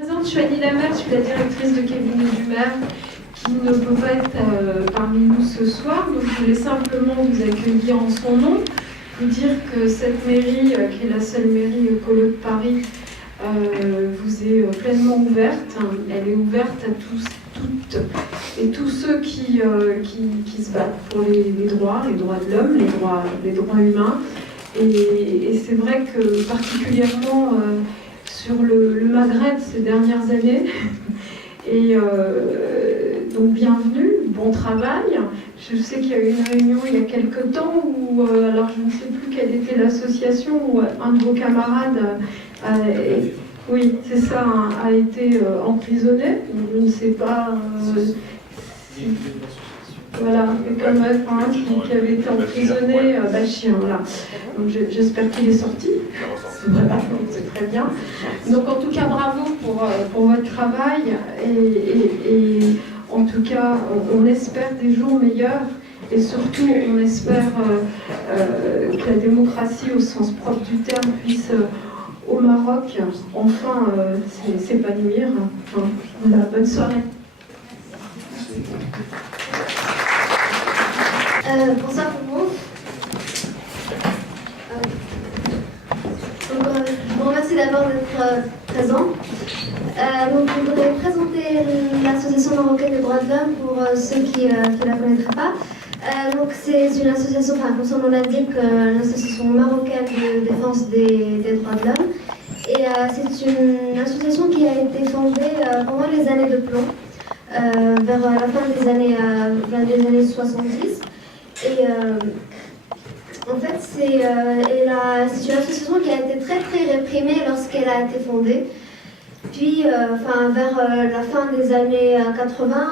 Je suis Annie Lamel, je suis la directrice de cabinet du maire qui ne peut pas être parmi nous ce soir. Donc je voulais simplement vous accueillir en son nom, vous dire que cette mairie, qui est la seule mairie écolo de Paris, vous est pleinement ouverte. Elle est ouverte à tous, toutes et tous ceux qui se battent pour les droits de l'homme, les droits humains. Et c'est vrai que particulièrement sur le Maghreb ces dernières années. Et donc bienvenue, bon travail. Je sais qu'il y a eu une réunion il y a quelques temps où, alors je ne sais plus quelle était l'association, où un de vos camarades, oui c'est ça, a été emprisonné. Je ne sais pas. Voilà, comme qui avait été emprisonné, Bachir, voilà. Donc j'espère qu'il est sorti. Voilà, donc c'est très bien. Donc en tout cas, bravo pour votre travail et en tout cas, on espère des jours meilleurs et surtout, on espère que la démocratie au sens propre du terme puisse au Maroc enfin s'épanouir. Enfin, voilà, bonne soirée. Bonsoir tout le monde. Je vous remercie d'abord d'être présent. Donc, je voudrais présenter l'association marocaine des droits de l'homme pour ceux qui ne la connaîtraient pas. Donc, c'est une association, comme son nom l'indique, l'association marocaine de défense des droits de l'homme. Et c'est une association qui a été fondée pendant les années de plomb, vers la fin des années 70. Et en fait, c'est une association qui a été très très réprimée lorsqu'elle a été fondée. Puis, vers la fin des années 80,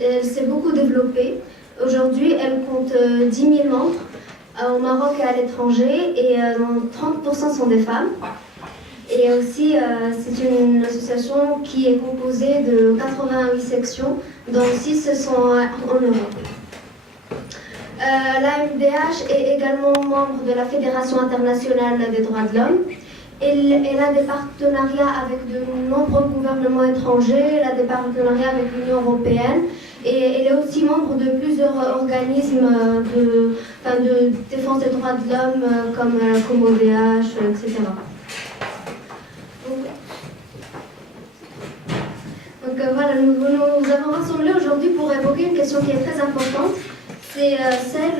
elle s'est beaucoup développée. Aujourd'hui, elle compte 10 000 membres au Maroc et à l'étranger, et 30% sont des femmes. Et aussi, c'est une association qui est composée de 88 sections, dont 6 sont en Europe. La MDH est également membre de la Fédération internationale des droits de l'homme. Elle a des partenariats avec de nombreux gouvernements étrangers, elle a des partenariats avec l'Union européenne et elle est aussi membre de plusieurs organismes de défense des droits de l'homme comme la COMODH, etc. Donc voilà, nous avons rassemblé aujourd'hui pour évoquer une question qui est très importante. C'est celle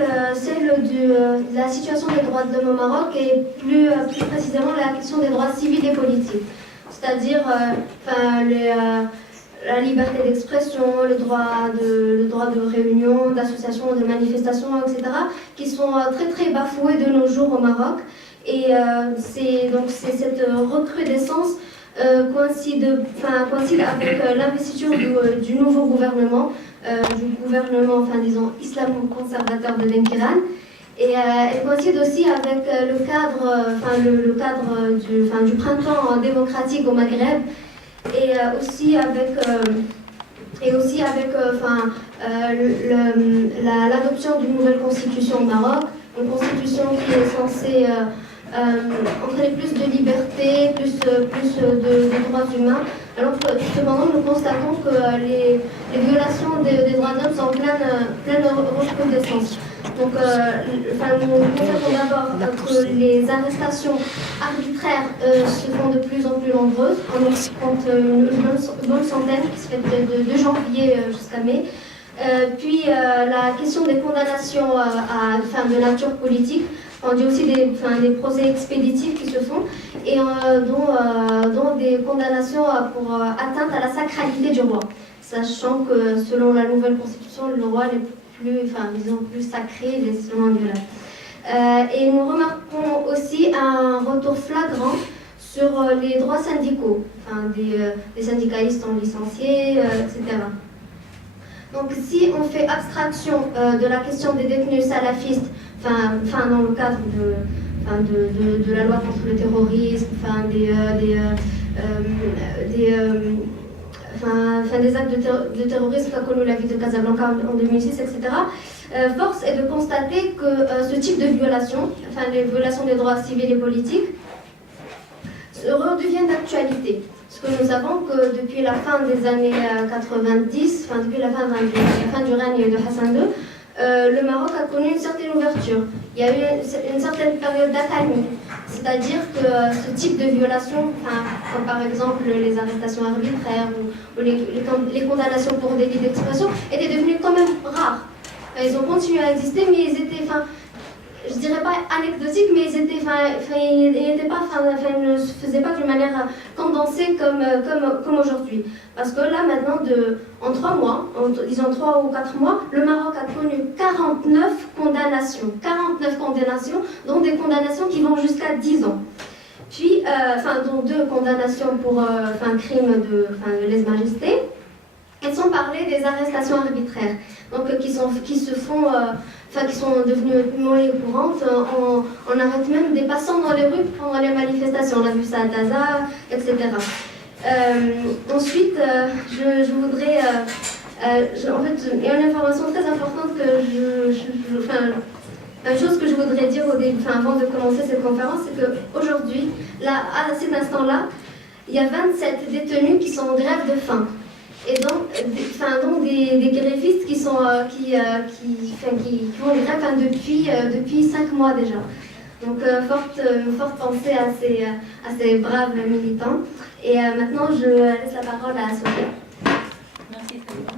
de la situation des droits de l'homme au Maroc et plus précisément la question des droits civils et politiques. C'est-à-dire la liberté d'expression, le droit de réunion, d'association, de manifestation, etc., qui sont très très bafoués de nos jours au Maroc. Et c'est cette recrudescence coïncide avec l'investiture du nouveau gouvernement, disons, islamo-conservateur de Denkiran. Et elle coïncide aussi avec le cadre du printemps démocratique au Maghreb, et aussi avec l'adoption d'une nouvelle constitution au Maroc, une constitution qui est censée entraîner plus de liberté, plus de droits humains. Alors cependant, nous constatons que les violations des droits de l'homme sont en pleine recrudescence. Donc, nous constatons d'abord que les arrestations arbitraires se font de plus en plus nombreuses. On compte une bonne centaine qui se fait de janvier jusqu'à mai. Puis la question des condamnations de nature politique. On dit aussi des procès expéditifs qui se font, et dont des condamnations pour atteinte à la sacralité du roi. Sachant que selon la nouvelle constitution, le roi est plus sacré, il est seulement violable. Et nous remarquons aussi un retour flagrant sur les droits syndicaux, des syndicalistes sont licenciés, etc. Donc si on fait abstraction de la question des détenus salafistes, dans le cadre de la loi contre le terrorisme, des actes de terrorisme qu'a connu la ville de Casablanca en 2006, etc. Force est de constater que ce type de violation, les violations des droits civils et politiques, redeviennent d'actualité. Parce que nous savons que depuis la fin des années 90, enfin depuis la fin du règne de Hassan II, le Maroc a connu une certaine ouverture. Il y a eu une certaine période d'accalmie. C'est-à-dire que ce type de violation, comme par exemple les arrestations arbitraires ou les condamnations pour délit d'expression, étaient devenues quand même rares. Ils ont continué à exister, mais ils étaient, je dirais pas anecdotiques, mais ils étaient, ils ne se faisaient pas d'une manière condensée comme aujourd'hui. Parce que là, maintenant, en 3 mois, disons 3 ou 4 mois, le Maroc a connu 49 condamnations. 49 condamnations, dont des condamnations qui vont jusqu'à 10 ans. Puis, dont 2 condamnations pour crime de lèse-majesté. Et sans parler des arrestations arbitraires, donc qui sont devenues monnaie courante. On arrête même des passants dans les rues pendant les manifestations. On a vu ça à Taza, etc. Ensuite, je voudrais... en fait, il y a une information très importante une chose que je voudrais dire avant de commencer cette conférence, c'est qu'aujourd'hui, à cet instant-là, il y a 27 détenus qui sont en grève de faim. Et donc des grévistes qui font grève depuis 5 mois déjà. Donc forte pensée à ces braves militants. Et maintenant je laisse la parole à Sophia. Merci Salima.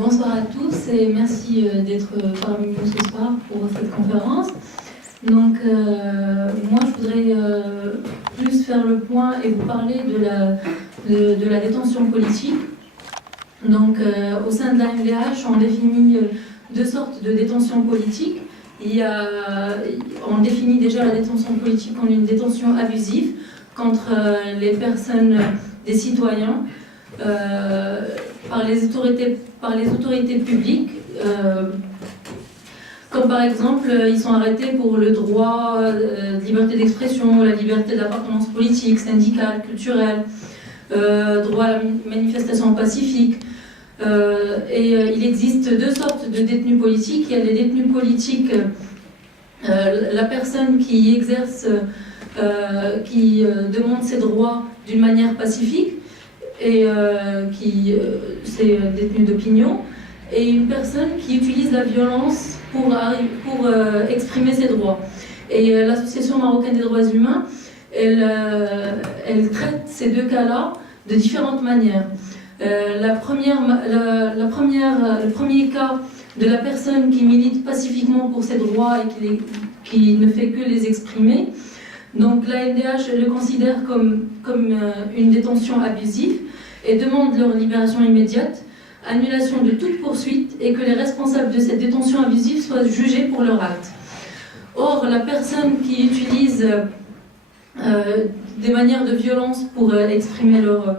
Bonsoir à tous et merci d'être parmi nous ce soir pour cette conférence. Donc, moi, je voudrais plus faire le point et vous parler de la détention politique. Donc, au sein de la MDH, on définit 2 sortes de détention politique. On définit déjà la détention politique comme une détention abusive contre les personnes, des citoyens, par les autorités publiques. Comme par exemple, ils sont arrêtés pour le droit de liberté d'expression, la liberté d'appartenance politique, syndicale, culturelle, droit à la manifestation pacifique. Il existe 2 sortes de détenus politiques. Il y a les détenus politiques, la personne qui exerce, qui demande ses droits d'une manière pacifique, et c'est détenu d'opinion, et une personne qui utilise la violence pour exprimer ses droits. Et l'Association marocaine des droits humains, elle traite ces 2 cas-là de différentes manières. Le premier cas de la personne qui milite pacifiquement pour ses droits et qui ne fait que les exprimer. Donc la MDH le considère comme une détention abusive et demande leur libération immédiate, annulation de toute poursuite et que les responsables de cette détention abusive soient jugés pour leur acte. Or, la personne qui utilise des manières de violence pour exprimer leurs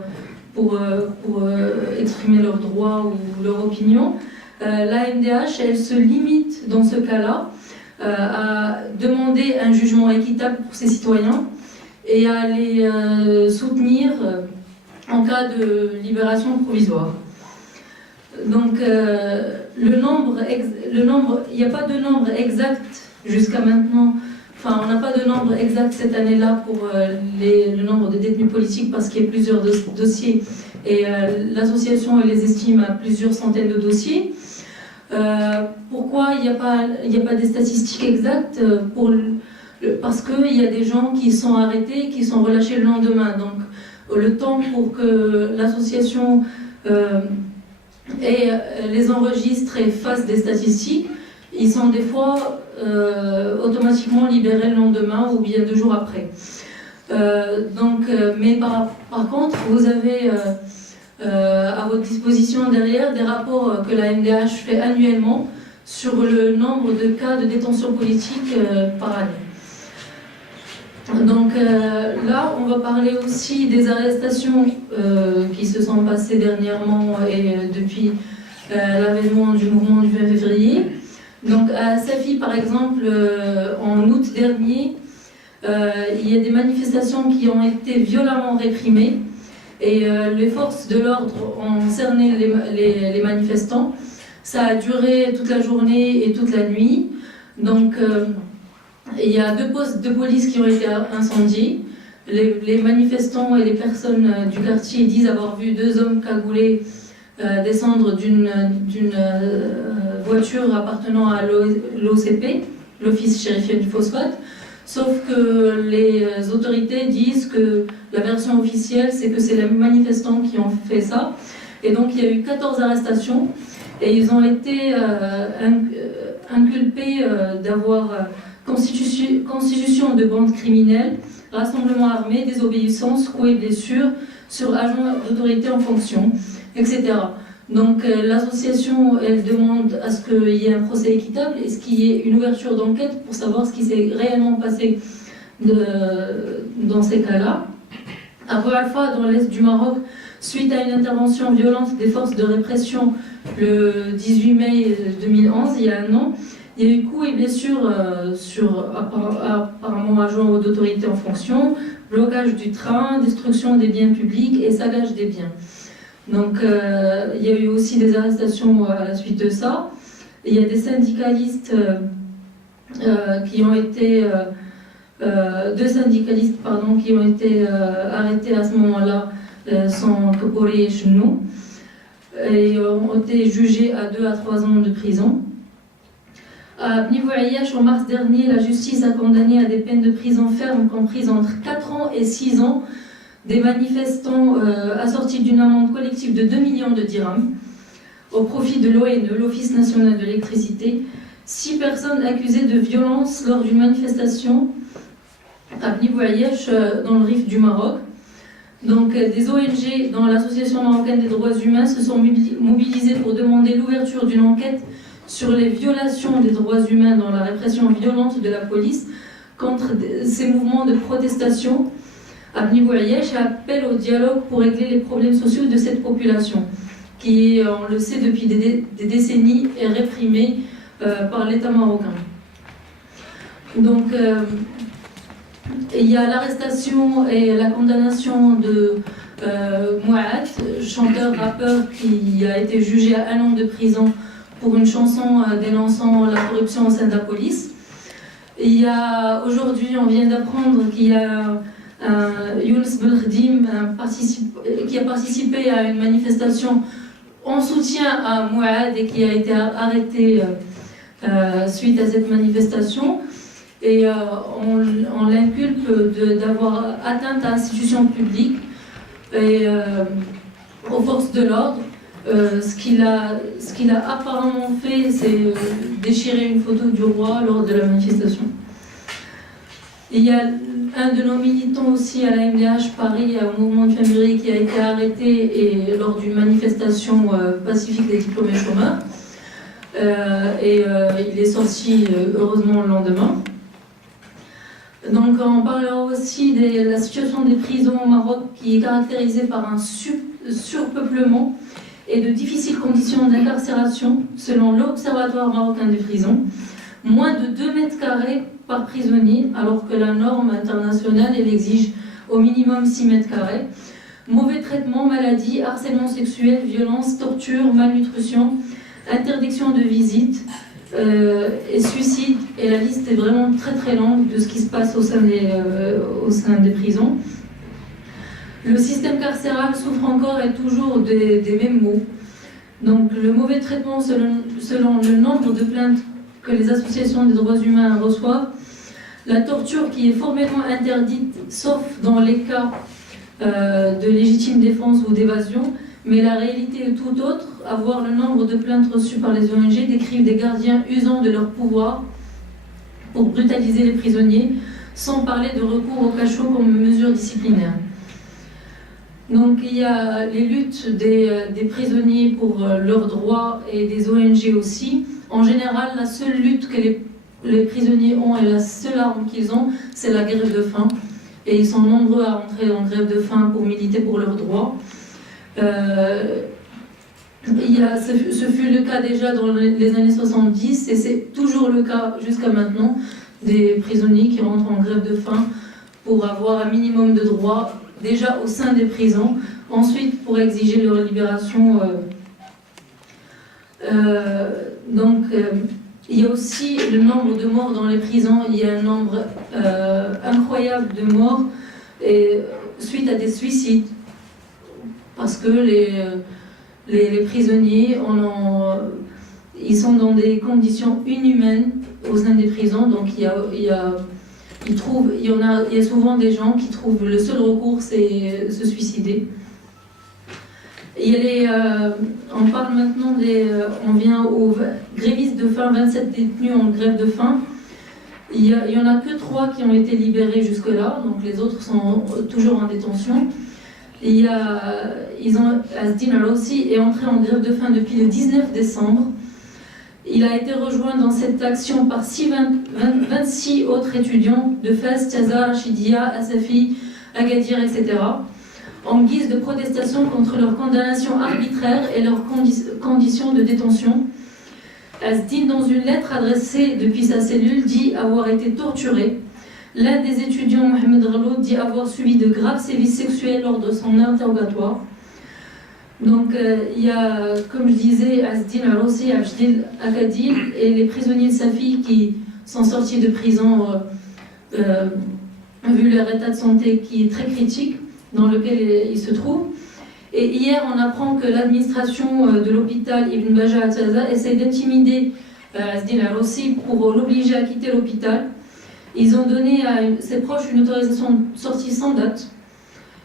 droits ou leur opinion, la MDH, elle se limite dans ce cas-là à demander un jugement équitable pour ses citoyens et à les soutenir en cas de libération provisoire. Donc, il n'y a pas de nombre exact jusqu'à maintenant. Enfin, on n'a pas de nombre exact cette année-là pour le nombre de détenus politiques parce qu'il y a plusieurs dossiers et l'association les estime à plusieurs centaines de dossiers. Pourquoi il n'y a pas des statistiques exactes parce qu'il y a des gens qui sont arrêtés, qui sont relâchés le lendemain. Donc, le temps pour que l'association les enregistre et fasse des statistiques, ils sont des fois automatiquement libérés le lendemain ou bien 2 jours après. Mais par contre, vous avez à votre disposition derrière des rapports que la MDH fait annuellement sur le nombre de cas de détention politique par année. Donc là, on va parler aussi des arrestations qui se sont passées dernièrement et depuis l'avènement du mouvement du 20 février. Donc à Safi, par exemple, en août dernier, il y a des manifestations qui ont été violemment réprimées et les forces de l'ordre ont cerné les manifestants. Ça a duré toute la journée et toute la nuit. Donc Il y a 2 postes de police qui ont été incendiés. Les manifestants et les personnes du quartier disent avoir vu 2 hommes cagoulés descendre d'une voiture appartenant à l'OCP, l'Office chérifien du phosphate. Sauf que les autorités disent que la version officielle, c'est que c'est les manifestants qui ont fait ça. Et donc il y a eu 14 arrestations et ils ont été inculpés d'avoir constitution de bande criminelle, rassemblement armé, désobéissance, coups et blessures sur agents d'autorité en fonction, etc. Donc l'association, elle demande à ce qu'il y ait un procès équitable et ce qu'il y ait une ouverture d'enquête pour savoir ce qui s'est réellement passé dans ces cas-là. À Rue Alpha, dans l'est du Maroc, suite à une intervention violente des forces de répression le 18 mai 2011, il y a un an, il y a eu coups et blessures sur apparemment agents d'autorité en fonction, blocage du train, destruction des biens publics et saccage des biens. Donc il y a eu aussi des arrestations à la suite de ça. Il y a des syndicalistes qui ont été... 2 syndicalistes qui ont été arrêtés à ce moment-là sans corporé chez nous et ont été jugés à 2 à 3 ans de prison. À Bni Bouayache, en mars dernier, la justice a condamné à des peines de prison ferme comprises entre 4 ans et 6 ans des manifestants assortis d'une amende collective de 2 millions de dirhams au profit de l'ONE, l'Office national de l'électricité. 6 personnes accusées de violence lors d'une manifestation à Bni Bouayache, dans le Rif du Maroc. Donc des ONG, dont l'Association marocaine des droits humains, se sont mobilisées pour demander l'ouverture d'une enquête sur les violations des droits humains dans la répression violente de la police contre ces mouvements de protestation à Bni Bouayache et appelle au dialogue pour régler les problèmes sociaux de cette population qui, on le sait depuis des décennies, est réprimée par l'État marocain. Donc il y a l'arrestation et la condamnation de Mouad, chanteur-rappeur qui a été jugé à 1 an de prison pour une chanson dénonçant la corruption au sein de la police. Aujourd'hui, on vient d'apprendre qu'il y a Younes Belkhedim qui a participé à une manifestation en soutien à Mouad et qui a été arrêté suite à cette manifestation. Et on l'inculpe d'avoir atteint à l'institution publique et aux forces de l'ordre. Ce qu'il a apparemment fait, c'est déchirer une photo du roi lors de la manifestation. Il y a un de nos militants aussi à la MDH Paris, au mouvement de Famuri, qui a été arrêté lors d'une manifestation pacifique des diplômés chômeurs. Il est sorti heureusement le lendemain. Donc on parlera aussi de la situation des prisons au Maroc qui est caractérisée par un surpeuplement et de difficiles conditions d'incarcération selon l'Observatoire marocain des prisons. Moins de 2 mètres carrés par prisonnier alors que la norme internationale elle exige au minimum 6 mètres carrés. Mauvais traitement, maladies, harcèlement sexuel, violence, torture, malnutrition, interdiction de visite et suicide, et la liste est vraiment très très longue de ce qui se passe au sein des prisons. Le système carcéral souffre encore et toujours des mêmes maux. Donc le mauvais traitement selon le nombre de plaintes que les associations des droits humains reçoivent, la torture qui est formellement interdite sauf dans les cas de légitime défense ou d'évasion, mais la réalité est tout autre. À voir le nombre de plaintes reçues par les ONG décrivent des gardiens usant de leur pouvoir pour brutaliser les prisonniers, sans parler de recours au cachot comme mesure disciplinaire. Donc il y a les luttes des prisonniers pour leurs droits et des ONG aussi. En général, la seule lutte que les prisonniers ont et la seule arme qu'ils ont, c'est la grève de faim. Et ils sont nombreux à entrer en grève de faim pour militer pour leurs droits. Ce fut le cas déjà dans les années 70 et c'est toujours le cas jusqu'à maintenant des prisonniers qui rentrent en grève de faim pour avoir un minimum de droits déjà au sein des prisons, ensuite pour exiger leur libération. Il y a aussi le nombre de morts dans les prisons. Il y a un nombre incroyable de morts et, suite à des suicides. Parce que les prisonniers, ils sont dans des conditions inhumaines au sein des prisons. Donc il y a souvent des gens qui trouvent le seul recours, c'est se suicider. On parle maintenant on vient aux grévistes de faim, 27 détenus en grève de faim. Il y en a que 3 qui ont été libérés jusque-là, donc les autres sont toujours en détention. Azdin Al-Rossi est entré en grève de faim depuis le 19 décembre. Il a été rejoint dans cette action par 26 autres étudiants de Fès, Tiaza, Rachidia, Asafi, Agadir, etc. en guise de protestation contre leur condamnation arbitraire et leurs conditions de détention. Azdin, dans une lettre adressée depuis sa cellule, dit avoir été torturé. L'un des étudiants, Mohamed Rallo, dit avoir subi de graves sévices sexuels lors de son interrogatoire. Donc il y a, comme je disais, Azdin Al-Rossi, Abjdil Akadil et les prisonniers de Safi qui sont sortis de prison vu leur état de santé qui est très critique dans lequel ils se trouvent. Et hier, on apprend que l'administration de l'hôpital Ibn Baja à Taza essaie d'intimider Azdin Al-Rossi pour l'obliger à quitter l'hôpital. Ils ont donné à ses proches une autorisation de sortie sans date.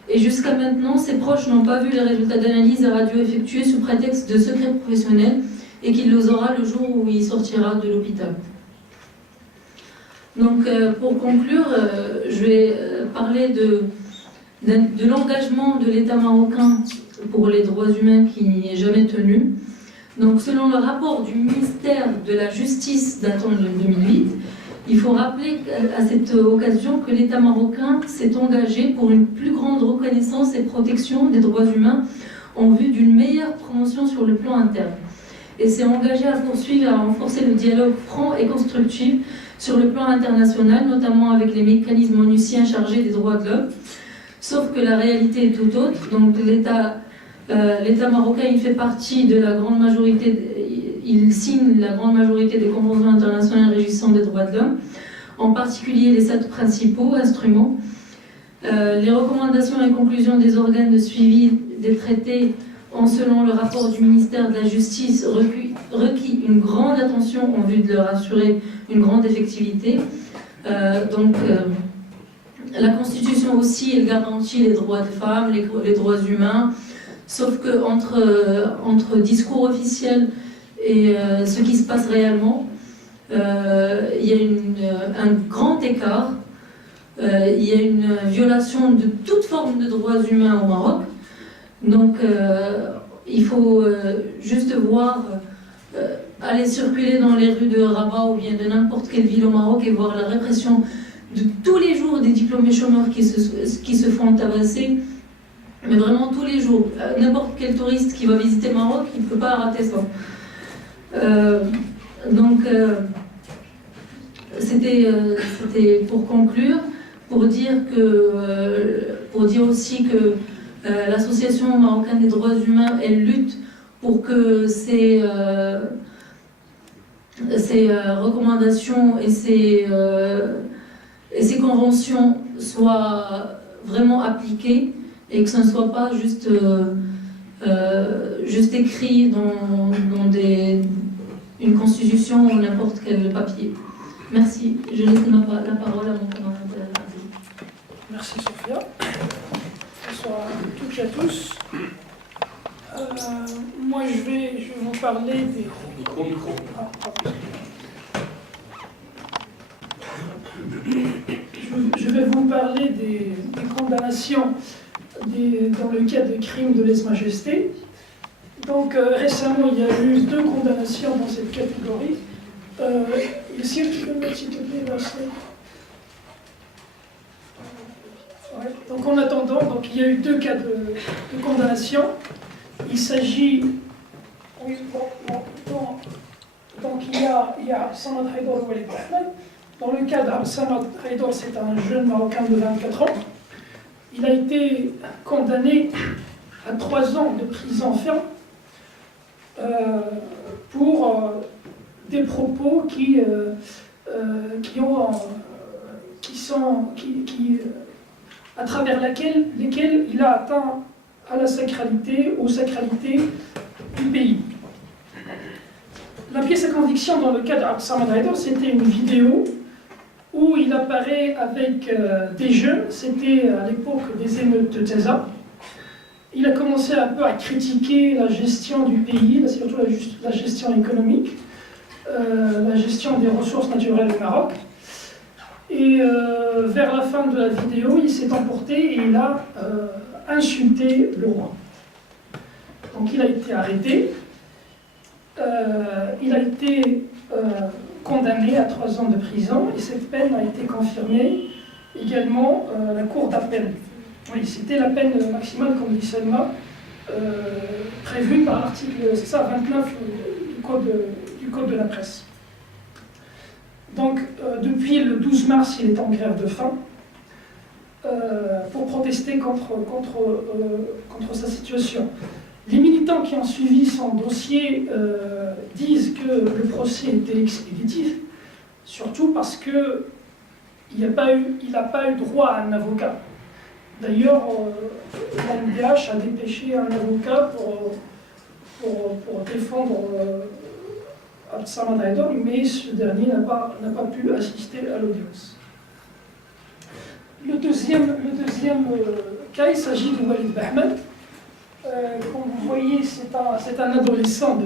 Et jusqu'à maintenant, ses proches n'ont pas vu les résultats d'analyse et radio effectués sous prétexte de secret professionnel et qu'il les aura le jour où il sortira de l'hôpital. Donc, pour conclure, je vais parler de l'engagement de l'État marocain pour les droits humains qui n'est jamais tenu. Donc, selon le rapport du ministère de la Justice datant de 2008, il faut rappeler à cette occasion que l'État marocain s'est engagé pour une plus grande reconnaissance et protection des droits humains en vue d'une meilleure promotion sur le plan interne. Et s'est engagé à poursuivre et à renforcer le dialogue franc et constructif sur le plan international, notamment avec les mécanismes onusiens chargés des droits de l'homme. Sauf que la réalité est tout autre. Donc l'État marocain, il fait partie de la grande majorité, il signe la grande majorité des conventions internationales régissant des droits de l'homme, en particulier les 7 principaux instruments. Les recommandations et conclusions des organes de suivi des traités ont, selon le rapport du ministère de la Justice, requis une grande attention en vue de leur assurer une grande effectivité. La Constitution aussi, elle garantit les droits des femmes, les droits humains, sauf que entre discours officiels et ce qui se passe réellement, il y a un grand écart. Il y a une violation de toute forme de droits humains au Maroc. Donc il faut juste voir, aller circuler dans les rues de Rabat ou bien de n'importe quelle ville au Maroc et voir la répression de tous les jours des diplômés chômeurs qui se font tabasser. Mais vraiment tous les jours. N'importe quel touriste qui va visiter le Maroc, il ne peut pas rater ça. C'était pour conclure, pour dire aussi que l'association marocaine des droits humains, elle lutte pour que ces recommandations et ces conventions soient vraiment appliquées et que ce ne soit pas juste écrit dans une constitution ou n'importe quel papier. Merci. Je laisse la parole à mon commandant. Merci Sophia. Bonsoir à toutes et à tous. Moi je vais vous parler des... Je vais vous parler des condamnations dans le cas des crimes de lèse-majesté. Donc récemment, il y a eu 2 condamnations dans cette catégorie. Est-ce que tu peux mettre s'il te plaît la slide ? Ouais. Donc en attendant, il y a eu 2 cas de condamnation. Il s'agit... Oui, donc il y a Samad Haïdar et Walid Ahmed. Dans le cas d'Samad Haïdar, c'est un jeune Marocain de 24 ans. Il a été condamné à 3 ans de prison ferme pour des propos à travers lesquels il a atteint à la sacralité, aux sacralités du pays. La pièce à conviction dans le cas d'Abd Samad Haïdar, c'était une vidéo où il apparaît avec des jeunes, c'était à l'époque des émeutes de Taza. Il a commencé un peu à critiquer la gestion du pays, surtout la gestion économique, la gestion des ressources naturelles au Maroc. Et vers la fin de la vidéo, il s'est emporté et il a insulté le roi. Donc il a été arrêté, il a été condamné à 3 ans de prison et cette peine a été confirmée également à la cour d'appel. Oui, c'était la peine maximale, comme dit Selma, prévue par l'article 29 du Code de la presse. Donc, depuis le 12 mars, il est en grève de faim pour protester contre sa situation. Les militants qui ont suivi son dossier disent que le procès était expéditif, surtout parce qu'il n'a pas eu droit à un avocat. D'ailleurs, la MDH a dépêché un avocat pour défendre Abd Samad Haïdar, mais ce dernier n'a pas pu assister à l'audience. Le deuxième cas, il s'agit de Walid Bahman. Comme vous voyez, c'est un adolescent de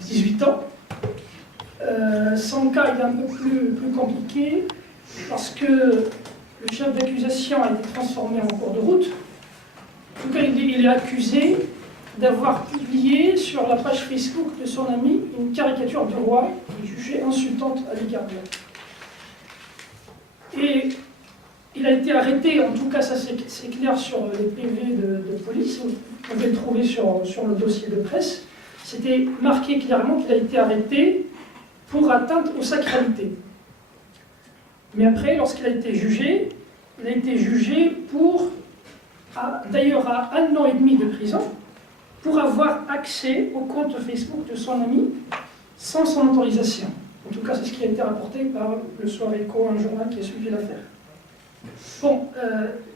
18 ans. Son cas est un peu plus compliqué parce que le chef d'accusation a été transformé en cours de route. En tout cas, il est accusé d'avoir publié sur la page Facebook de son ami une caricature du roi qui est jugée insultante à l'égard de lui. Et il a été arrêté, en tout cas ça c'est clair sur les PV de police, vous pouvez le trouver sur le dossier de presse, c'était marqué clairement qu'il a été arrêté pour atteinte aux sacralités. Mais après, lorsqu'il a été jugé, d'ailleurs à 1 an et demi de prison, pour avoir accès au compte Facebook de son ami sans son autorisation. En tout cas, c'est ce qui a été rapporté par le Soir Écho, un journal qui a suivi l'affaire. Bon,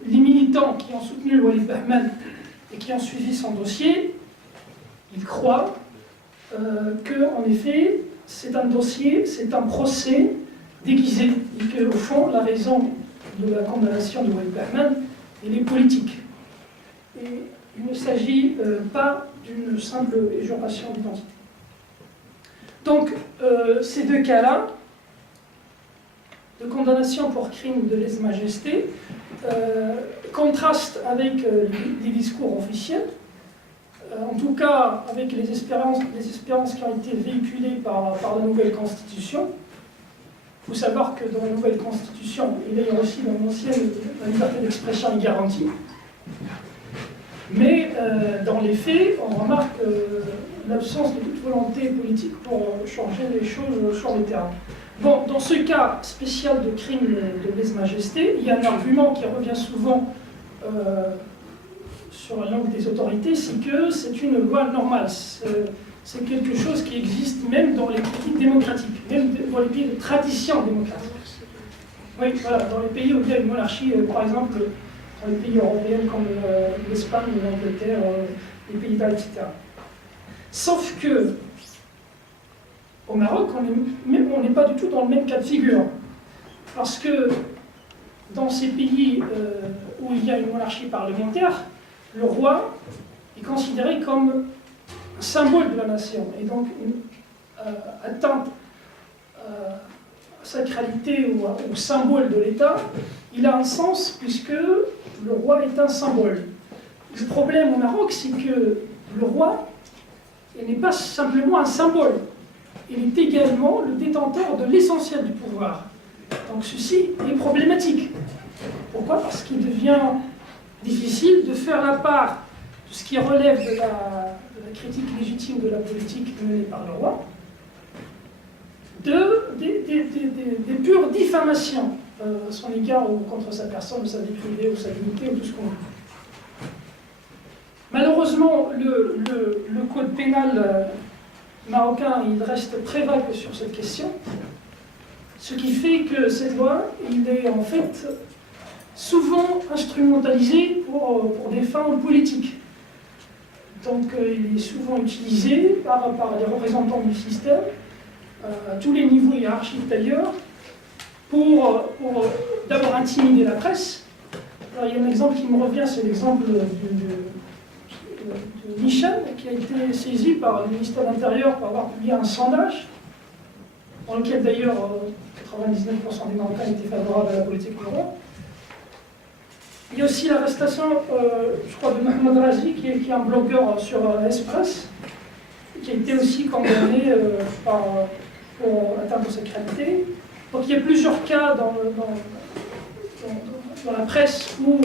les militants qui ont soutenu Walid Bahman et qui ont suivi son dossier, ils croient qu'en effet, c'est un dossier, c'est un procès déguisé, et qu'au fond, la raison de la condamnation de Walid Bahman, elle est politique. Et il ne s'agit pas d'une simple usurpation d'identité. Donc, ces deux cas-là, de condamnation pour crime de lèse-majesté, contrastent avec les discours officiels, en tout cas avec les espérances qui ont été véhiculées par la nouvelle Constitution. Il faut savoir que dans la nouvelle Constitution, et d'ailleurs aussi dans l'ancienne, la liberté d'expression est garantie. Mais dans les faits, on remarque l'absence de toute volonté politique pour changer les choses sur le terrain. Bon, dans ce cas spécial de crime de lèse-majesté, il y a un argument qui revient souvent sur la langue des autorités, c'est que c'est une loi normale. C'est quelque chose qui existe même dans les pays démocratiques, même dans les pays de tradition démocratique. Oui, voilà, dans les pays où il y a une monarchie, par exemple, dans les pays européens comme l'Espagne, l'Angleterre, les Pays-Bas, etc. Sauf que, au Maroc, on n'est pas du tout dans le même cas de figure. Parce que dans ces pays où il y a une monarchie parlementaire, le roi est considéré comme un symbole de la nation. Et donc, atteinte à sacralité ou au symbole de l'État, il a un sens puisque le roi est un symbole. Le problème au Maroc, c'est que le roi n'est pas simplement un symbole. Il est également le détenteur de l'essentiel du pouvoir. Donc ceci est problématique. Pourquoi? Parce qu'il devient difficile de faire la part de ce qui relève de la critique légitime de la politique menée par le roi, des pures diffamations à son égard ou contre sa personne, ou sa vie privée, ou sa dignité, ou tout ce qu'on veut. Malheureusement, le code pénal marocain, il reste très vague sur cette question. Ce qui fait que cette loi, il est en fait souvent instrumentalisé pour des fins politiques. Donc il est souvent utilisé par les représentants du système, à tous les niveaux hiérarchiques d'ailleurs, pour d'abord intimider la presse. Alors, il y a un exemple qui me revient, c'est l'exemple de Nishan, qui a été saisi par le ministère de l'Intérieur pour avoir publié un sondage, dans lequel d'ailleurs 99% des Marocains étaient favorables à la politique Macron. Il y a aussi l'arrestation, je crois, de Mohamed Razi, qui est un blogueur sur Express, qui a été aussi condamné pour atteinte aux sacralités. Donc il y a plusieurs cas dans la presse où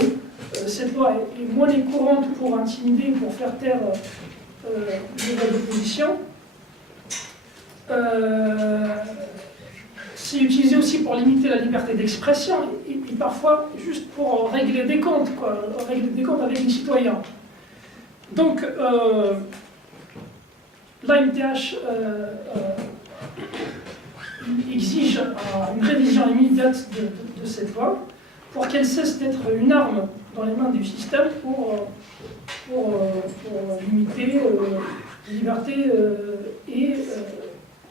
cette loi est moins courante pour intimider, pour faire taire les voix d'opposition. C'est utilisé aussi pour limiter la liberté d'expression et parfois juste pour régler des comptes, régler des comptes avec les citoyens. Donc, l'AMDH exige une révision immédiate de cette loi pour qu'elle cesse d'être une arme dans les mains du système pour limiter les libertés et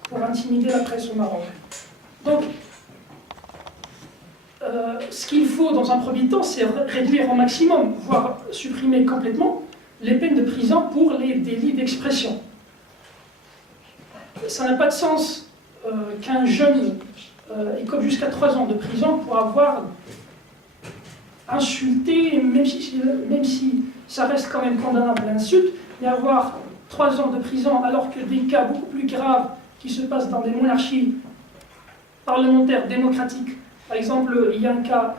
pour intimider la presse au Maroc. Donc, ce qu'il faut dans un premier temps, c'est réduire au maximum, voire supprimer complètement les peines de prison pour les délits d'expression. Ça n'a pas de sens qu'un jeune écope jusqu'à 3 ans de prison pour avoir insulté, même si ça reste quand même condamnable l'insulte, mais avoir 3 ans de prison alors que des cas beaucoup plus graves qui se passent dans des monarchies parlementaires démocratiques. Par exemple, il y a un cas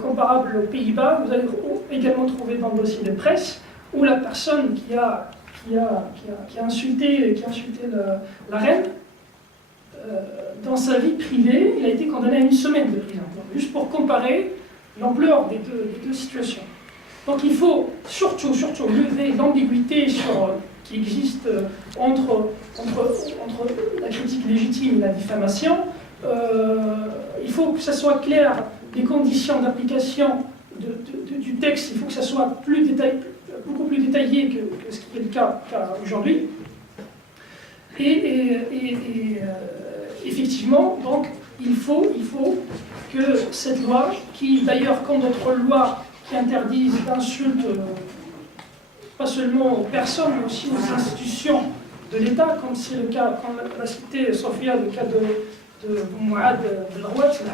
comparable aux Pays-Bas, vous allez également trouver dans le dossier de presse, où la personne qui a insulté la reine, dans sa vie privée, il a été condamné à 1 semaine de prison. Donc, juste pour comparer l'ampleur des deux situations. Donc il faut surtout lever l'ambiguïté qui existe entre la critique légitime et la diffamation. Il faut que ça soit clair, les conditions d'application du texte, il faut que ça soit beaucoup plus détaillé que ce qui est le cas aujourd'hui. Et effectivement, donc, il faut que cette loi, qui d'ailleurs, comme d'autres lois qui interdisent d'insultes, pas seulement aux personnes, mais aussi aux institutions de l'État, comme c'est le cas, comme l'a cité Sophia, le cas de Mouad Belrouat, qui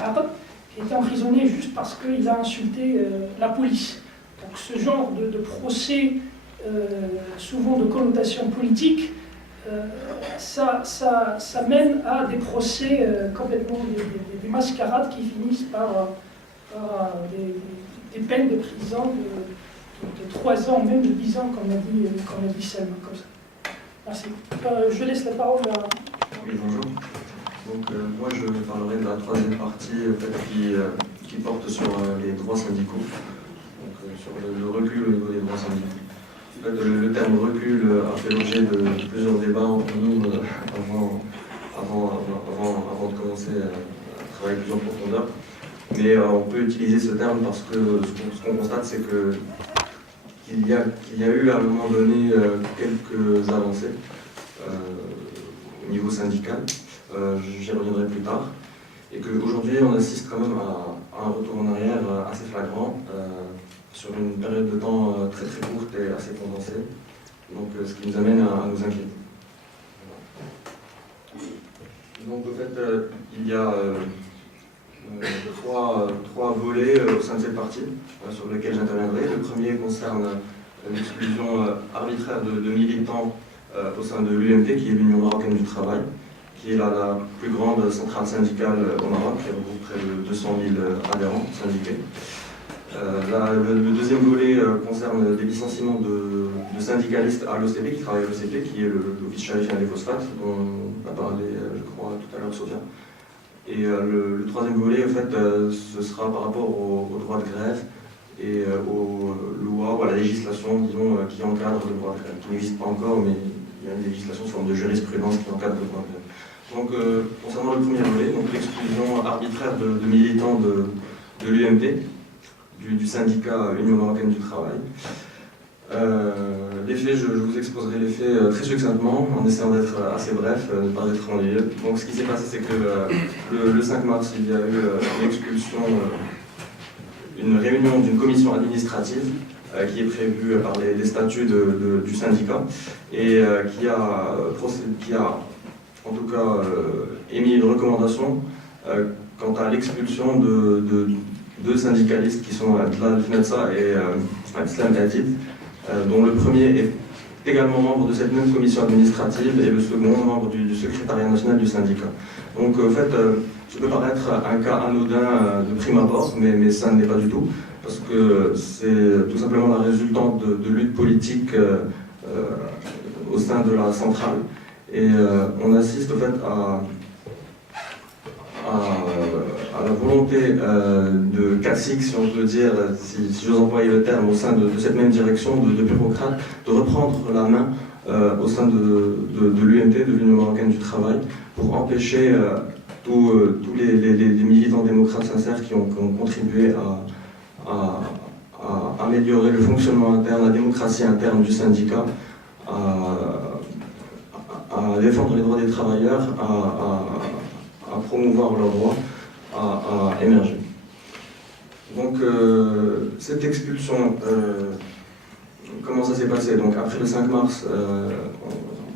a été emprisonné juste parce qu'il a insulté la police. Donc ce genre de procès, souvent de connotation politique, ça mène à des procès complètement, des mascarades qui finissent par des peines de prison de 3 ans, même de 10 ans, comme a dit Selma, comme ça. Merci. Je laisse la parole à... Oui, bonjour. Donc moi je parlerai de la troisième partie qui porte sur les droits syndicaux, donc sur le recul au niveau des droits syndicaux. En fait, le terme recul a fait l'objet de plusieurs débats entre nous avant de commencer à travailler plus en profondeur. Mais on peut utiliser ce terme parce que ce qu'on constate, c'est qu'il y a eu à un moment donné quelques avancées au niveau syndical. J'y reviendrai plus tard. Et qu'aujourd'hui, on assiste quand même à un retour en arrière assez flagrant sur une période de temps très très courte et assez condensée. Donc, ce qui nous amène à nous inquiéter. Donc, en fait, il y a trois volets au sein de cette partie sur lesquels j'interviendrai. Le premier concerne l'exclusion arbitraire de militants au sein de l'UMT, qui est l'Union marocaine du travail, qui est la plus grande centrale syndicale au Maroc, qui regroupe près de 200 000 adhérents syndiqués. Le deuxième volet concerne des licenciements de syndicalistes à l'OCP, qui travaillent à l'OCP, qui est l'Office chargé des phosphates, dont a parlé, je crois, tout à l'heure Sophia. Et le troisième volet, en fait, ce sera par rapport aux droits de grève et aux lois ou à la législation, disons, qui encadre le droit de grève, qui n'existe pas encore, mais il y a une législation sous forme de jurisprudence qui encadre le droit de grève. Donc, concernant le premier volet, donc l'exclusion arbitraire de militants de l'UMT, du syndicat Union marocaine du travail. Les faits, je vous exposerai les faits très succinctement, en essayant d'être assez bref, de ne pas être ennuyeux. Donc, ce qui s'est passé, c'est que le 5 mars, il y a eu l'expulsion, une réunion d'une commission administrative qui est prévue par les statuts du syndicat et qui a en tout cas émis une recommandation quant à l'expulsion de deux syndicalistes qui sont Tlal Fnetsa et Islam Hatib, dont le premier est également membre de cette même commission administrative et le second membre du secrétariat national du syndicat. Donc en fait, ça peut paraître un cas anodin de prime abord, mais ça ne l'est pas du tout, parce que c'est tout simplement la résultante de luttes politiques au sein de la centrale. Et on assiste au fait à la volonté de caciques, si on peut dire, si j'ose employer le terme, au sein de cette même direction de bureaucrates, de reprendre la main au sein de l'UMT, de l'Union marocaine du travail, pour empêcher tous les militants démocrates sincères qui ont contribué à améliorer le fonctionnement interne, la démocratie interne du syndicat, à défendre les droits des travailleurs, à promouvoir leurs droits, à émerger. Donc cette expulsion, comment ça s'est passé? Donc après le 5 mars,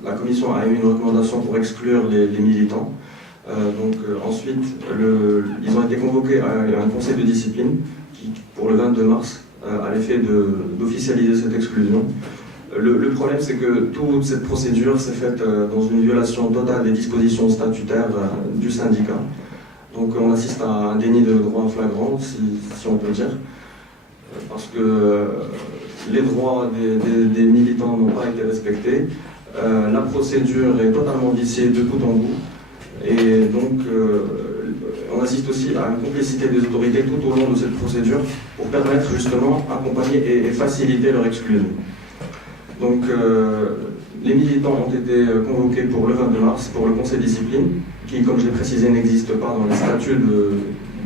la commission a émis une recommandation pour exclure les militants. Ensuite, ils ont été convoqués à un conseil de discipline qui, pour le 22 mars, a l'effet d'officialiser cette exclusion. Le problème, c'est que toute cette procédure s'est faite dans une violation totale des dispositions statutaires du syndicat. Donc on assiste à un déni de droit flagrant, si on peut dire, parce que les droits des militants n'ont pas été respectés, la procédure est totalement viciée de bout en bout, et donc on assiste aussi à une complicité des autorités tout au long de cette procédure pour permettre justement, accompagner et faciliter leur exclusion. Donc les militants ont été convoqués pour le 22 mars pour le conseil de discipline, qui, comme je l'ai précisé, n'existe pas dans les statuts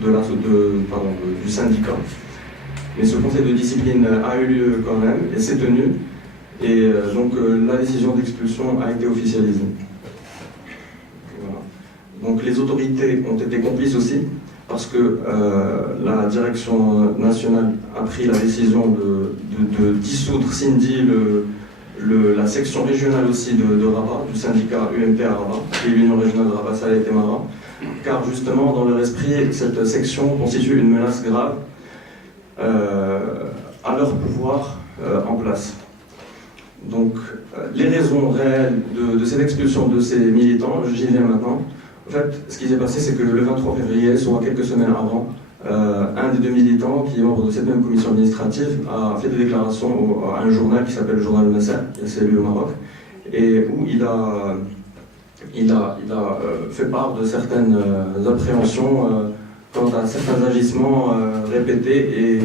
du syndicat. Mais ce conseil de discipline a eu lieu quand même et s'est tenu, et donc la décision d'expulsion a été officialisée. Voilà. Donc les autorités ont été complices aussi, parce que la direction nationale a pris la décision de dissoudre Sindi, la section régionale aussi de Rabat, du syndicat UMT à Rabat, qui est l'Union régionale de Rabat Salé et Temara, car justement, dans leur esprit, cette section constitue une menace grave à leur pouvoir en place. Donc, les raisons réelles de cette expulsion de ces militants, j'y viens maintenant. En fait, ce qui s'est passé, c'est que le 23 février, soit quelques semaines avant, un des deux militants, qui est membre de cette même commission administrative, a fait des déclarations à un journal qui s'appelle le Journal de Nasser, qui est célèbre au Maroc, et où il a fait part de certaines appréhensions quant à certains agissements répétés et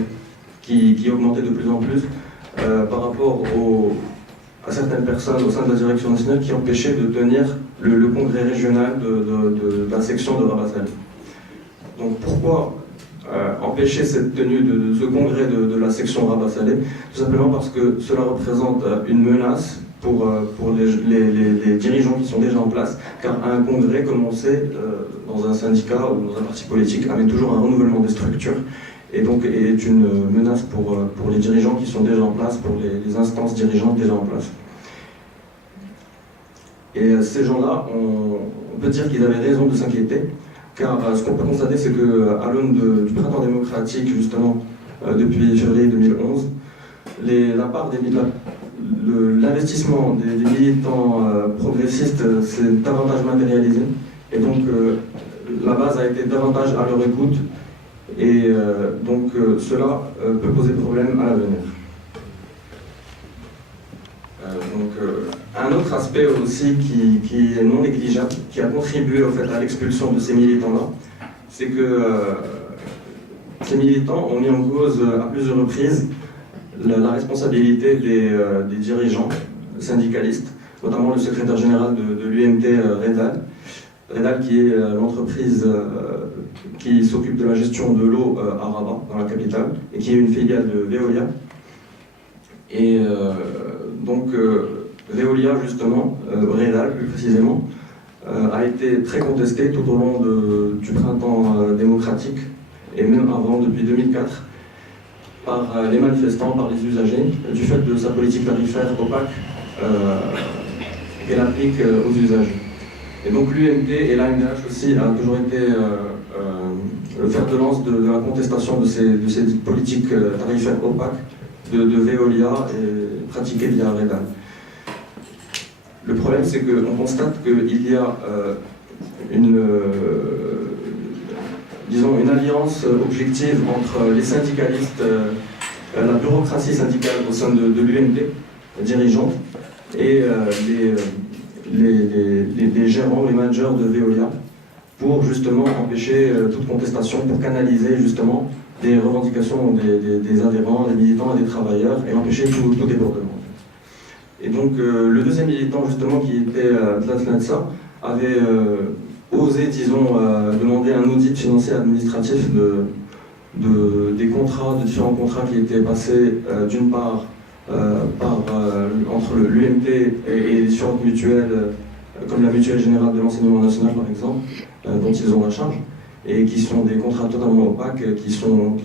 qui augmentaient de plus en plus par rapport à certaines personnes au sein de la direction nationale qui empêchaient de tenir le congrès régional de la section de Rabat Salé. Donc pourquoi empêcher cette tenue de ce congrès de la section Rabat Salé? Tout simplement parce que cela représente une menace pour les dirigeants qui sont déjà en place, car un congrès, comme on sait, dans un syndicat ou dans un parti politique, amène toujours un renouvellement des structures, et donc est une menace pour les dirigeants qui sont déjà en place, pour les instances dirigeantes déjà en place. Et ces gens-là, on peut dire qu'ils avaient raison de s'inquiéter, car ce qu'on peut constater, c'est qu'à l'aune du printemps démocratique, justement, depuis février 2011, l'investissement des militants progressistes s'est davantage matérialisé, et donc la base a été davantage à leur écoute, et donc cela peut poser problème à l'avenir. Un autre aspect aussi qui est non négligeable, qui a contribué au fait à l'expulsion de ces militants-là, c'est que ces militants ont mis en cause à plusieurs reprises la responsabilité des dirigeants syndicalistes, notamment le secrétaire général de l'UMT, Redal, qui est l'entreprise qui s'occupe de la gestion de l'eau à Rabat, dans la capitale, et qui est une filiale de Veolia. Et donc Veolia, justement, Redal plus précisément, a été très contesté tout au long du printemps démocratique, et même avant, depuis 2004, par les manifestants, par les usagers, du fait de sa politique tarifaire opaque qu'elle applique aux usagers. Et donc l'UMT et l'AMDH aussi a toujours été le fer de lance de la contestation de ces politiques tarifaires opaques de Veolia et pratiquées via Redal. Le problème, c'est qu'on constate qu'il y a une alliance objective entre les syndicalistes, la bureaucratie syndicale au sein de l'UMT, dirigeante, et les gérants, les managers de Veolia, pour justement empêcher toute contestation, pour canaliser justement des revendications des adhérents, des militants et des travailleurs, et empêcher tout débordement. Et donc le deuxième militant justement qui était Tlatnatsa avait osé, disons, demander un audit financier administratif des contrats, de différents contrats qui étaient passés d'une part entre l'UMT et les différentes mutuelles, comme la Mutuelle Générale de l'Enseignement National par exemple, dont ils ont la charge, et qui sont des contrats totalement opaques, qui sont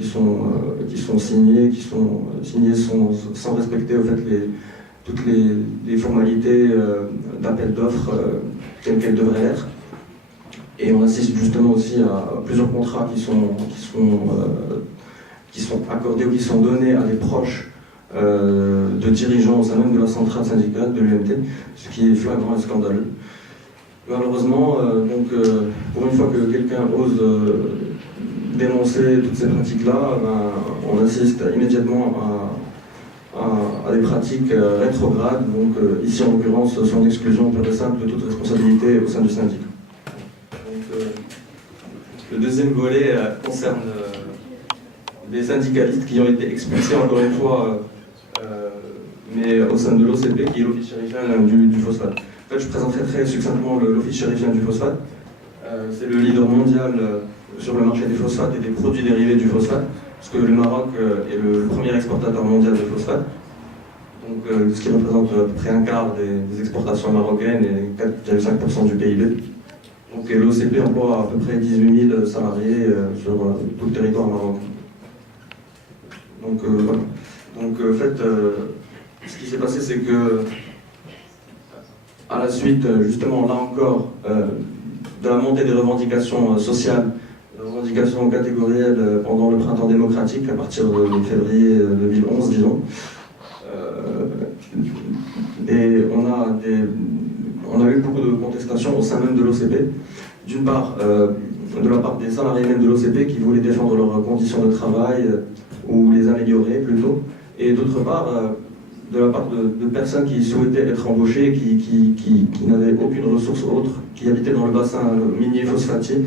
signés, sans respecter au fait toutes les formalités d'appel d'offres telles qu'elles devraient être. Et on assiste justement aussi à plusieurs contrats qui sont accordés ou qui sont donnés à des proches de dirigeants au sein même de la centrale syndicale de l'UMT, ce qui est flagrant et scandaleux. Malheureusement, pour une fois que quelqu'un ose dénoncer toutes ces pratiques-là, on assiste immédiatement à des pratiques rétrogrades, donc ici en l'occurrence son exclusion pure et simple de toute responsabilité au sein du syndicat. Donc, le deuxième volet concerne des syndicalistes qui ont été expulsés encore une fois, mais au sein de l'OCP, qui est l'Office chérifien du phosphate. En fait, je présenterai très succinctement l'Office chérifien du phosphate. C'est le leader mondial sur le marché des phosphates et des produits dérivés du phosphate, parce que le Maroc est le premier exportateur mondial de phosphate, donc, ce qui représente à peu près un quart des exportations marocaines et 4,5% du PIB. Donc l'OCP emploie à peu près 18 000 salariés sur tout le territoire marocain. Donc voilà. Donc en fait, ce qui s'est passé, c'est que à la suite, justement, là encore, de la montée des revendications sociales, des revendications catégorielles pendant le printemps démocratique, à partir de février 2011, disons. Et on a eu beaucoup de contestations au sein même de l'OCP. D'une part, de la part des salariés même de l'OCP qui voulaient défendre leurs conditions de travail ou les améliorer plutôt. Et d'autre part, de la part de personnes qui souhaitaient être embauchées, qui n'avaient aucune ressource autre, qui habitaient dans le bassin minier phosphatier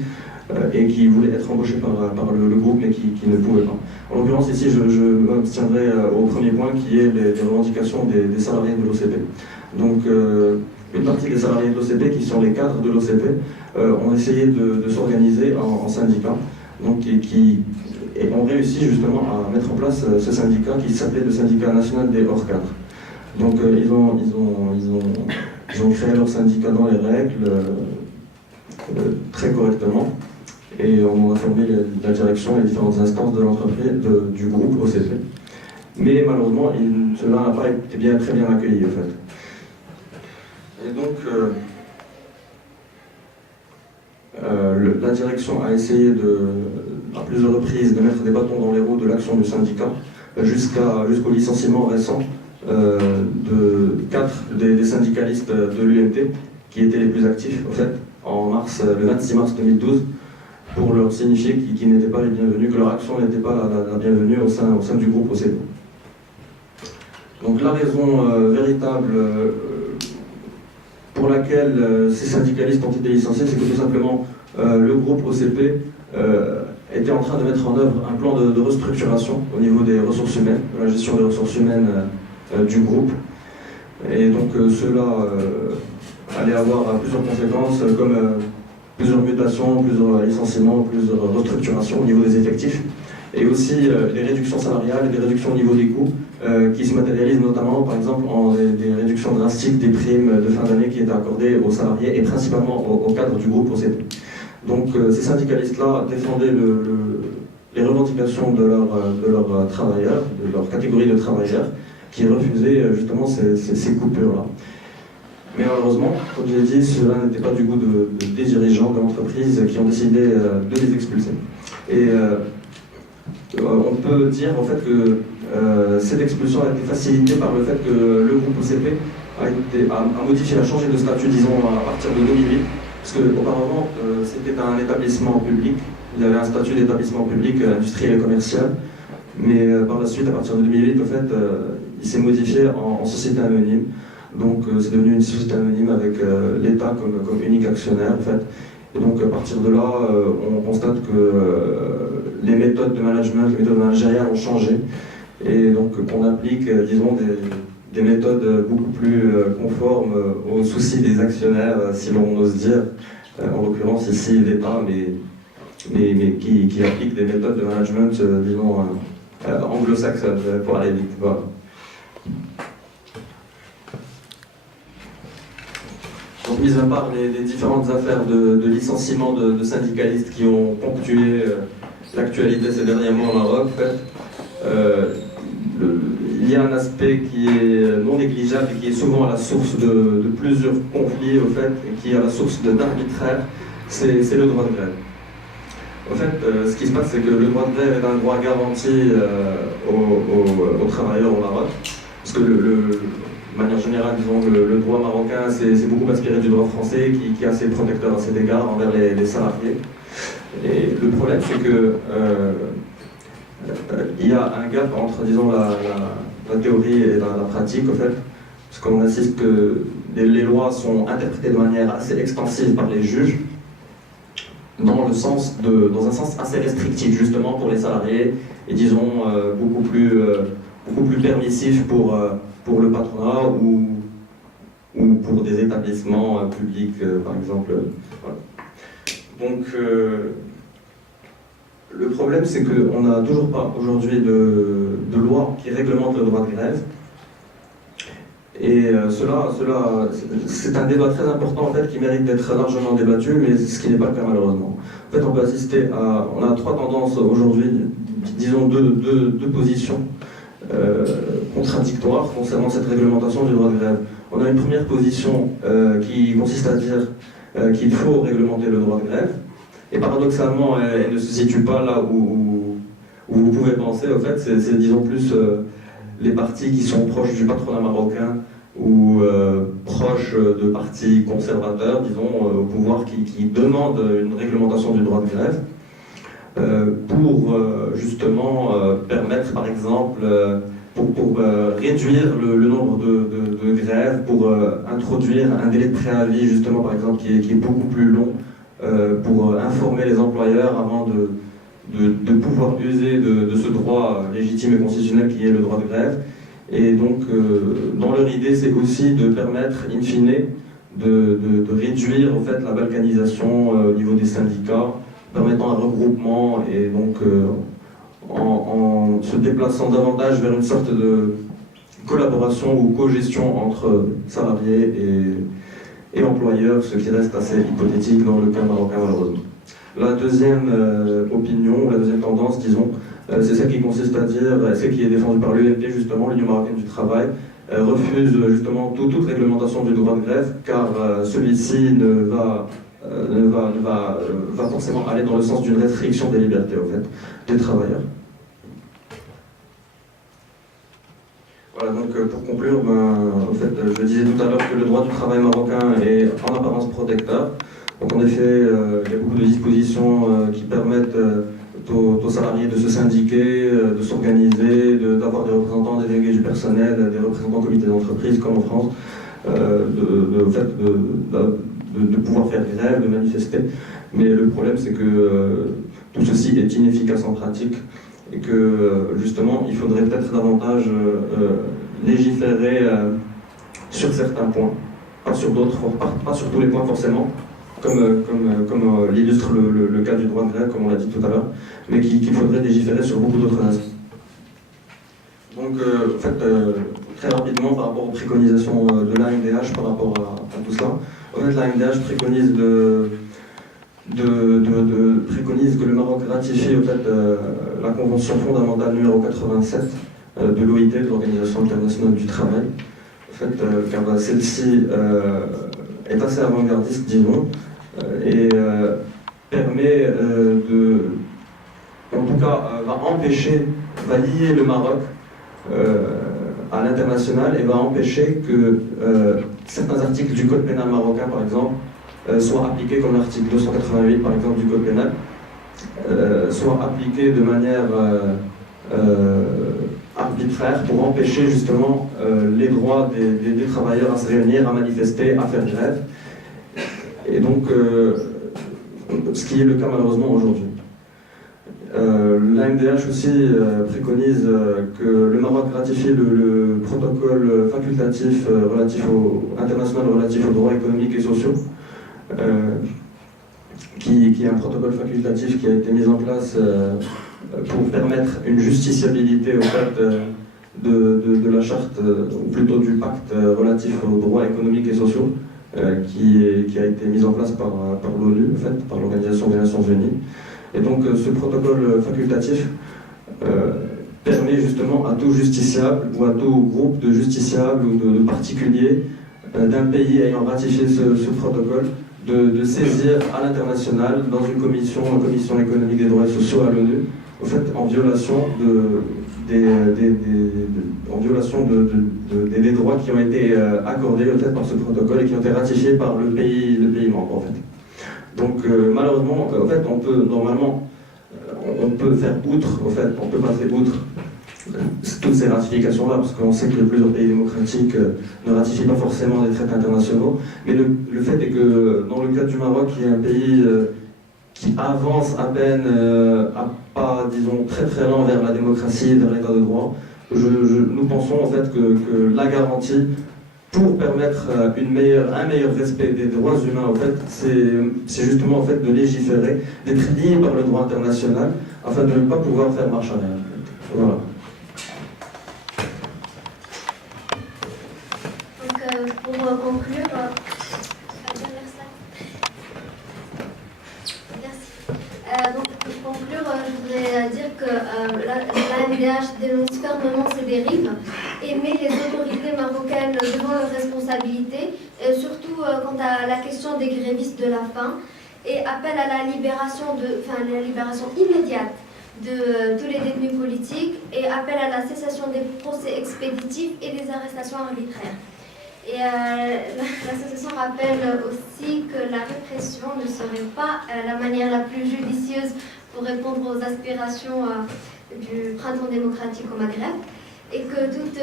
et qui voulaient être embauchées par le groupe mais qui ne pouvaient pas. En l'occurrence ici, je m'abstiendrai au premier point qui est les revendications des salariés de l'OCP. Donc une partie des salariés de l'OCP, qui sont les cadres de l'OCP, ont essayé de s'organiser en syndicats, donc, et ont réussi justement à mettre en place ce syndicat qui s'appelait le syndicat national des hors cadres. Donc ils ont créé leur syndicat dans les règles, très correctement, et on a formé la direction et les différentes instances de l'entreprise, du groupe OCP. Mais malheureusement, cela n'a pas été très bien accueilli en fait. Et donc, la direction a essayé à plusieurs reprises de mettre des bâtons dans les roues de l'action du syndicat, jusqu'au licenciement récent de 4 des syndicalistes de l'UMT, qui étaient les plus actifs, en fait, le 26 mars 2012, pour leur signifier qu'ils n'étaient pas les bienvenus, que leur action n'était pas la bienvenue au sein du groupe OCP. Donc la raison véritable pour laquelle ces syndicalistes ont été licenciés, c'est que tout simplement le groupe OCP était en train de mettre en œuvre un plan de restructuration au niveau des ressources humaines, de la gestion des ressources humaines du groupe. Et donc cela allait avoir plusieurs conséquences, comme plusieurs mutations, plusieurs licenciements, plusieurs restructurations au niveau des effectifs, et aussi des réductions salariales et des réductions au niveau des coûts, qui se matérialisent notamment, par exemple, en des réductions drastiques des primes de fin d'année qui étaient accordées aux salariés et principalement au cadre du groupe OCP. Donc ces syndicalistes-là défendaient les revendications de leurs travailleurs, de leur catégorie de travailleurs, qui refusaient justement ces coupures-là. Mais malheureusement, comme je l'ai dit, cela n'était pas du goût des dirigeants de l'entreprise qui ont décidé de les expulser. Et on peut dire en fait que cette expulsion a été facilitée par le fait que le groupe OCP a modifié, a changé de statut, disons, à partir de 2008. Parce qu'auparavant, c'était un établissement public, il y avait un statut d'établissement public industriel et commercial, mais par la suite, à partir de 2008, en fait, il s'est modifié en société anonyme. Donc c'est devenu une société anonyme avec l'État comme unique actionnaire, en fait. Et donc à partir de là, on constate que les méthodes de management, les méthodes managériales ont changé, et donc qu'on applique, disons, des méthodes beaucoup plus conformes aux soucis des actionnaires, si l'on ose dire, en l'occurrence ici l'État, mais qui applique des méthodes de management, disons, anglo-saxonnes, pour aller vite. Voilà. Donc, mis à part les différentes affaires de licenciement de syndicalistes qui ont ponctué l'actualité ces derniers mois au Maroc, en fait, il y a un aspect qui est non négligeable et qui est souvent à la source de plusieurs conflits, au fait, et qui est à la source d'arbitraire, c'est le droit de grève. En fait, ce qui se passe, c'est que le droit de grève est un droit garanti aux travailleurs au Maroc, parce que de manière générale, disons, le droit marocain c'est beaucoup inspiré du droit français qui est assez protecteur à cet égard envers les salariés. Et le problème, c'est que il y a un gap entre, disons, la théorie et la pratique, en fait, parce qu'on insiste que les lois sont interprétées de manière assez extensive par les juges, dans un sens assez restrictif, justement, pour les salariés, et disons, beaucoup plus permissif pour le patronat ou pour des établissements publics, par exemple. Voilà. Donc, le problème, c'est qu'on n'a toujours pas aujourd'hui de loi qui réglemente le droit de grève. Et cela c'est un débat très important, en fait, qui mérite d'être largement débattu, mais ce qui n'est pas le cas malheureusement. En fait, on peut assister à... On a trois tendances aujourd'hui, disons deux positions contradictoires concernant cette réglementation du droit de grève. On a une première position qui consiste à dire qu'il faut réglementer le droit de grève, et paradoxalement, elle ne se situe pas là où vous pouvez penser. En fait, c'est disons plus les partis qui sont proches du patronat marocain ou proches de partis conservateurs, disons, au pouvoir, qui demandent une réglementation du droit de grève pour justement permettre, par exemple, pour réduire le nombre de grèves, pour introduire un délai de préavis, justement, par exemple, qui est beaucoup plus long, pour informer les employeurs avant de pouvoir user de ce droit légitime et constitutionnel qui est le droit de grève. Et donc, dans leur idée, c'est aussi de permettre, in fine, de réduire en fait, la balkanisation au niveau des syndicats, permettant un regroupement et donc en se déplaçant davantage vers une sorte de collaboration ou co-gestion entre salariés et employeurs, ce qui reste assez hypothétique dans le cas marocain malheureusement. La deuxième opinion, la deuxième tendance, disons, c'est celle qui consiste à dire, celle qui est défendue par l'UMP justement, l'Union marocaine du travail, refuse justement toute réglementation du droit de grève, car celui-ci ne va forcément aller dans le sens d'une restriction des libertés en fait, des travailleurs. Voilà, donc pour conclure, en fait, je disais tout à l'heure que le droit du travail marocain est en apparence protecteur. Donc en effet, il y a beaucoup de dispositions qui permettent aux salariés de se syndiquer, de s'organiser, d'avoir des représentants, des délégués du personnel, des représentants comités d'entreprise comme en France, de pouvoir faire grève, de manifester. Mais le problème, c'est que tout ceci est inefficace en pratique et que justement il faudrait peut-être davantage légiférer sur certains points, pas sur d'autres, pas sur tous les points forcément, comme l'illustre le cas du droit de grève, comme on l'a dit tout à l'heure, mais qu'il faudrait légiférer sur beaucoup d'autres aspects. Donc, en fait, très rapidement, par rapport aux préconisations de l'AMDH par rapport à tout cela, en fait, l'AMDH préconise préconise que le Maroc ratifie en fait, la Convention fondamentale numéro 87 de l'OIT, de l'Organisation internationale du travail, en fait, car celle-ci est assez avant-gardiste, disons, et permet en tout cas, va lier le Maroc à l'international et va empêcher que certains articles du Code pénal marocain, par exemple, soient appliqués comme l'article 288, par exemple, du Code pénal, soient appliqués de manière arbitraire pour empêcher justement les droits des travailleurs à se réunir, à manifester, à faire grève. Et donc, ce qui est le cas malheureusement aujourd'hui. L'AMDH aussi préconise que le Maroc ratifie le protocole facultatif international relatif aux droits économiques et sociaux, qui est un protocole facultatif qui a été mis en place pour permettre une justiciabilité au fait de la charte, ou plutôt du pacte relatif aux droits économiques et sociaux, qui a été mis en place par l'ONU, en fait, par l'Organisation des Nations Unies. Et donc ce protocole facultatif permet justement à tout justiciable ou à tout groupe de justiciables ou de particuliers d'un pays ayant ratifié ce protocole de saisir à l'international dans une commission économique des droits sociaux à l'ONU, en fait, en violation des droits qui ont été accordés en fait, par ce protocole et qui ont été ratifiés par le pays membre en fait. Donc malheureusement, en fait, on peut faire outre, en fait, on peut passer outre toutes ces ratifications-là, parce qu'on sait que plusieurs pays démocratiques ne ratifient pas forcément des traités internationaux, mais le fait est que dans le cas du Maroc, qui est un pays qui avance à peine à pas, disons, très très lent vers la démocratie, vers l'état de droit, nous pensons en fait que la garantie pour permettre un meilleur respect des droits humains, en fait, c'est justement en fait de légiférer, d'être lié par le droit international, afin de ne pas pouvoir faire marche arrière. Voilà. Donc, pour conclure, donc, pour conclure, je voudrais dire que l'AMDH dénonce fermement ces dérives et met les autorités marocaines devant leurs responsabilités, surtout quant à la question des grévistes de la faim, et appelle à la libération immédiate de tous les détenus politiques et appelle à la cessation des procès expéditifs et des arrestations arbitraires. Et l'association rappelle aussi que la répression ne serait pas la manière la plus judicieuse pour répondre aux aspirations du printemps démocratique au Maghreb et que toute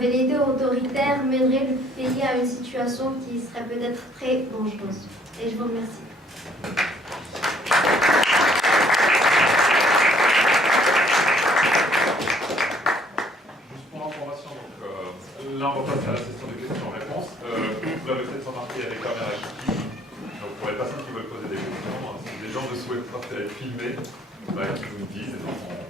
velléité autoritaire mènerait le pays à une situation qui serait peut-être très dangereuse. Et je vous remercie. Juste pour information, là on va passer à la session de questions-réponses. Vous l'avez peut-être remarqué, il y a des caméras qui filment. Donc pour les personnes qui veulent poser des questions, si des gens ne souhaitent pas être filmés, ils nous disent et donc on